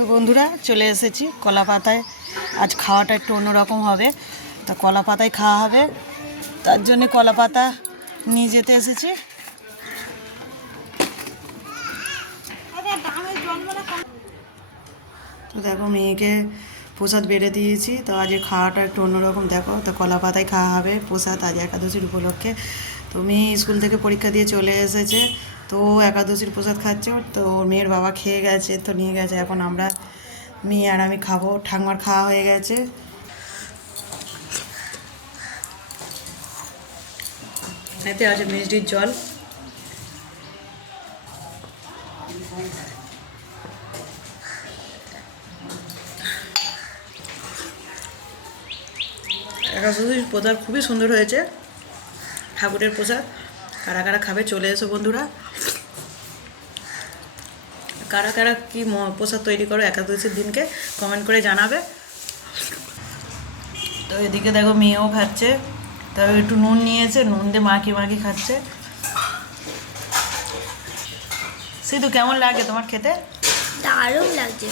তো বন্ধুরা চলে এসেছি কলা পাতায়। আজ খাওয়াটা একটু অন্যরকম হবে, তা কলা পাতায় খাওয়া হবে, তার জন্য কলা পাতা নিয়ে যেতে এসেছি। তো দেখো মেয়েকে প্রসাদ বেড়ে দিয়েছি, তো আজ খাওয়াটা একটু অন্যরকম। দেখো তো কলা পাতায় খাওয়া হবে প্রসাদ আজ একাদশীর উপলক্ষে। তো মেয়ে স্কুল থেকে পরীক্ষা দিয়ে চলে এসেছে, তো ও একাদশীর প্রসাদ খাচ্ছে। তো ওর মেয়ের বাবা খেয়ে গেছে, তো নিয়ে গেছে, এখন আমরা মেয়ে আর আমি খাবো। ঠাকুমার খাওয়া হয়ে গেছে। এতে আছে মিষ্টির জল। একাদশীর প্রসাদ খুবই সুন্দর হয়েছে, ঠাকুরের প্রসাদ। কারা কারা খাবে চলে এসো বন্ধুরা। কারা কারা কী প্রসাদ তৈরি করো একাদশীর দিনকে কমেন্ট করে জানাবে। তো এদিকে দেখো মেয়েও খাচ্ছে, তবে একটু নুন নিয়েছে, নুন দিয়ে মাখি মাখি খাচ্ছে। সিধু কেমন লাগে তোমার খেতে? দারুণ লাগছে।